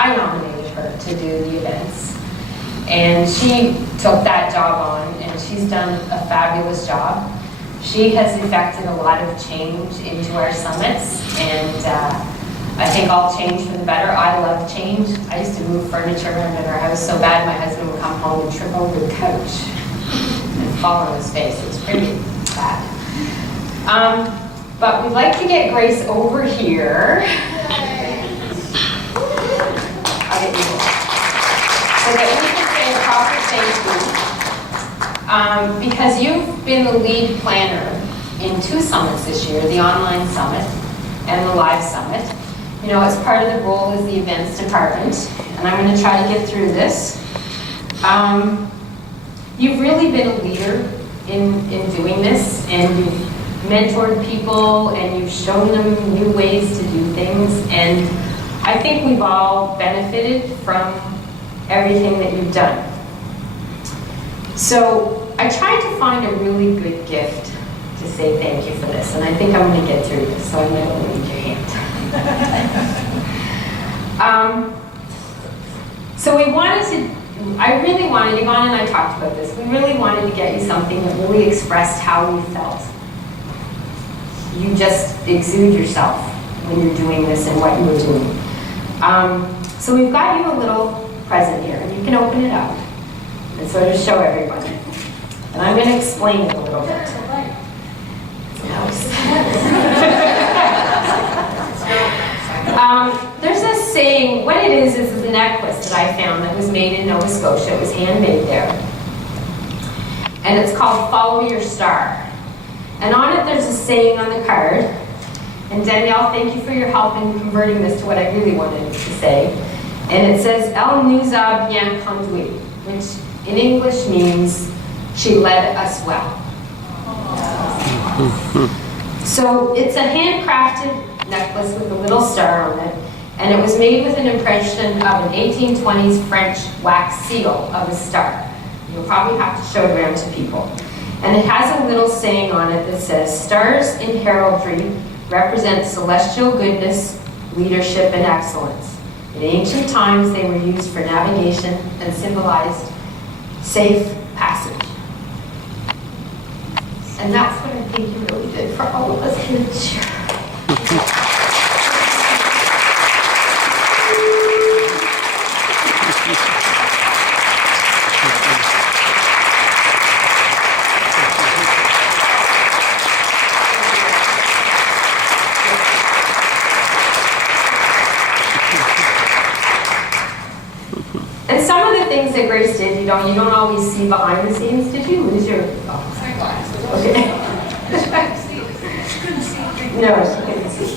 I nominated her to do the events. And she took that job on, and she's done a fabulous job. She has effected a lot of change into our summits, and I think all change for the better. I love change. I used to move furniture around in our house so bad my husband would come home and trip over the couch and fall on his face. It was pretty bad. But we'd like to get Grace over here. I'll get you so that we can say a proper thank you. Because you've been the lead planner in 2 summits this year, the online summit and the live summit. You know, as part of the role is the events department, and I'm going to try to get through this. You've really been a leader in doing this, and you've mentored people, and you've shown them new ways to do things, and I think we've all benefited from everything that you've done. So I tried to find a really good gift to say thank you for this, and I think I'm going to get through this, so I'm going to need your hand. So we wanted to, I really wanted, Yvonne and I talked about this, we really wanted to get you something that really expressed how you felt. You just exude yourself when you're doing this and what you were doing. So we've got you a little present here, and you can open it up and sort of show everybody. And I'm going to explain it a little bit. There's a saying, what it is a necklace that I found that was made in Nova Scotia. It was handmade there. And it's called Follow Your Star. And on it there's a saying on the card. And Danielle, thank you for your help in converting this to what I really wanted it to say. And it says, Elle nous a bien conduit, which in English means, she led us well. So it's a handcrafted necklace with a little star on it, and it was made with an impression of an 1820s French wax seal of a star. You'll probably have to show it around to people. And it has a little saying on it that says, stars in heraldry represent celestial goodness, leadership, and excellence. In ancient times, they were used for navigation and symbolized safe passage. And that's what I think you really did for all of us here this year. And some of the things that Grace did, you don't always see behind the scenes. Did you lose your sunglasses? Okay. No, she couldn't see.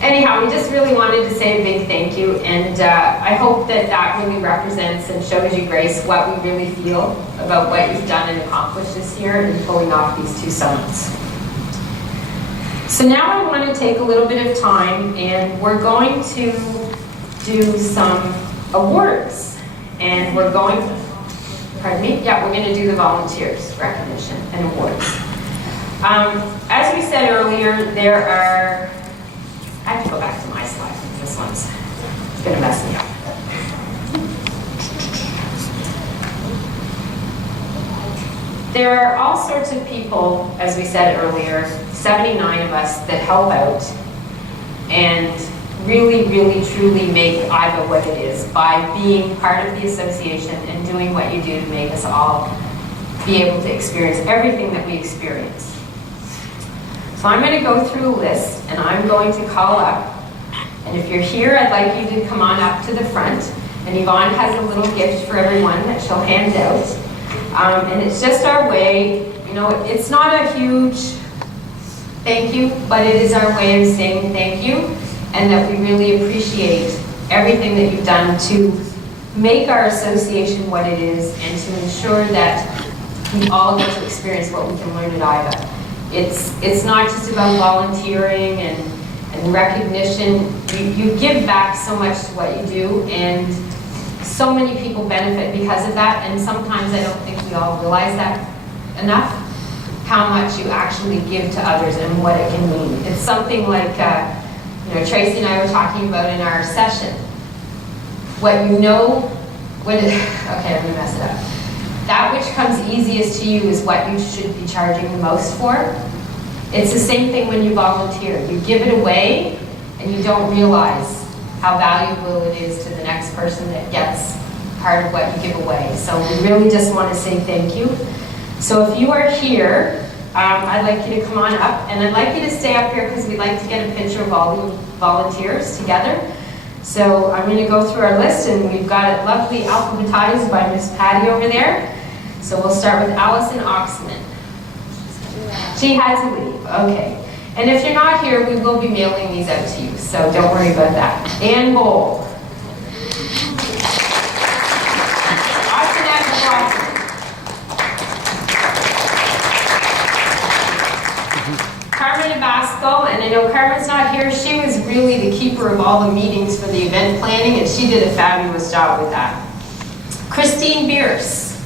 Anyhow, we just really wanted to say a big thank you, and I hope that that really represents and shows you, Grace, what we really feel about what you've done and accomplished this year in pulling off these 2 summits. So now I want to take a little bit of time, and we're going to do some awards, and we're going to, pardon me? Yeah, we're going to do the volunteers recognition and awards. As we said earlier, there are, I have to go back to my slide because this one's going to mess me up. There are all sorts of people, as we said earlier, 79 of us that help out and really, really, truly make IVAA what it is by being part of the association and doing what you do to make us all be able to experience everything that we experience. So I'm going to go through a list, and I'm going to call up, and if you're here, I'd like you to come on up to the front, and Yvonne has a little gift for everyone that she'll hand out, and it's just our way, you know, it's not a huge thank you, but it is our way of saying thank you, and that we really appreciate everything that you've done to make our association what it is and to ensure that we all get to experience what we can learn at IVAA. It's not just about volunteering and recognition. You give back so much to what you do, and so many people benefit because of that, and sometimes I don't think we all realize that enough, how much you actually give to others and what it can mean. It's something like, you know, Tracy and I were talking about in our session. what you know, okay, I'm gonna mess it up. That which comes easiest to you is what you should be charging the most for. It's the same thing when you volunteer. You give it away and you don't realize how valuable it is to the next person that gets part of what you give away. So we really just want to say thank you. So if you are here, I'd like you to come on up, and I'd like you to stay up here because we'd like to get a picture of all the volunteers together. So I'm going to go through our list, and we've got it lovely alphabetized by Miss Patty over there. So we'll start with Allison Oxman. She had to leave, okay. And if you're not here, we will be mailing these out to you, so don't worry about that. Ann Bowl. Carmen Abasco, and I know Carmen's not here, she was really the keeper of all the meetings for the event planning, and she did a fabulous job with that. Christine Bierce.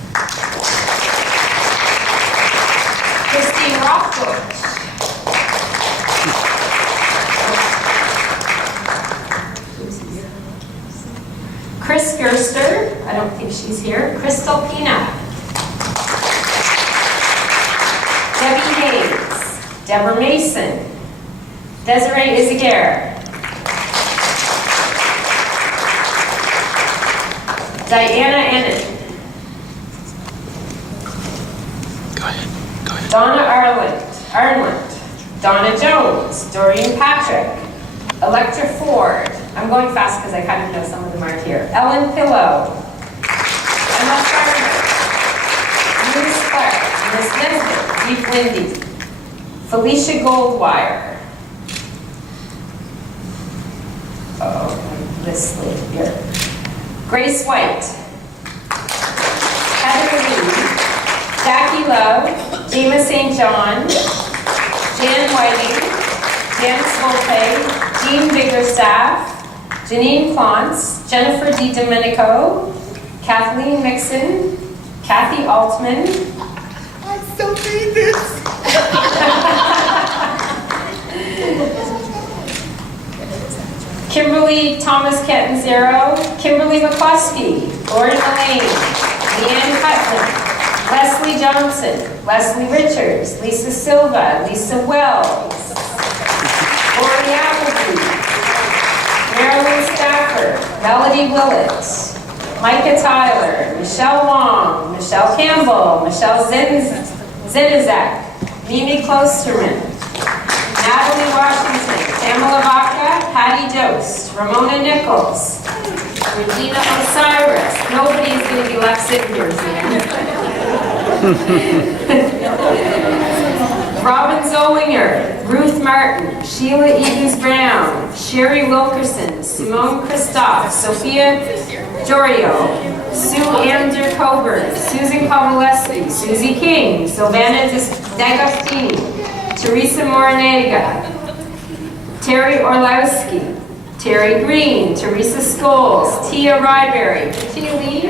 Christine Rothbush. Chris Gerster, I don't think she's here. Crystal Pina. Debbie Hayes. Deborah Mason. Desiree Izaguirre. Diana Ennin. Go ahead. Donna Arnland. Donna Jones. Doreen Patrick. Electra Ford. I'm going fast because I kind of know some of them aren't here. Ellen Pillow. Emma Farmer. Louise Clark. Miss Nesbitt. Deep Lindy. Felicia Goldwire. Oh, this lady here. Grace White. Heather Lee. Jackie Love. Jema St. John. Jan Whiting. Janice Volpe. Jean Biggerstaff. Janine Plantz. Jennifer DiDomenico. Kathleen Mixon. Kathy Altman. I still need this. Kimberly Thomas Catanzaro, Kimberly McCluskey, Lori Mullane, Leanne Cutler, Leslie Johnson, Leslie Richards, Lisa Silva, Lisa Wells, Lori Appleby, Marilyn Stafford, Melody Willett, Micah Tyler, Michelle Wong, Michelle Campbell, Michelle Zinizek, Mimi Klosterman, Natalie Washington, Pamela Vaca, Patty Dost, Ramona Nichols, Regina Osiris. Nobody's going to be left sitting here today. Robin Zollinger, Ruth Martin, Sheila Edens Brown, Sherry Wilkerson, Simone Christoph, Sophia Jorio, Sue Amder Coburn, Susan Kovaleski, Susie King, Sylvana D'Agostini, Teresa Moranega, Terry Orlowski, Terry Green, Teresa Scholes, Tia Ryberry, Tia Lee,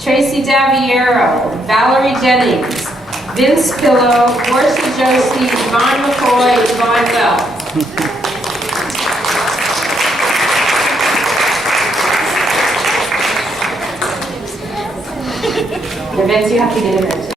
Tracy Daviero, Valerie Jennings, Vince Pillow, Portia Josie, Yvonne McCoy, Yvonne Bell. Vince, you have to get him in.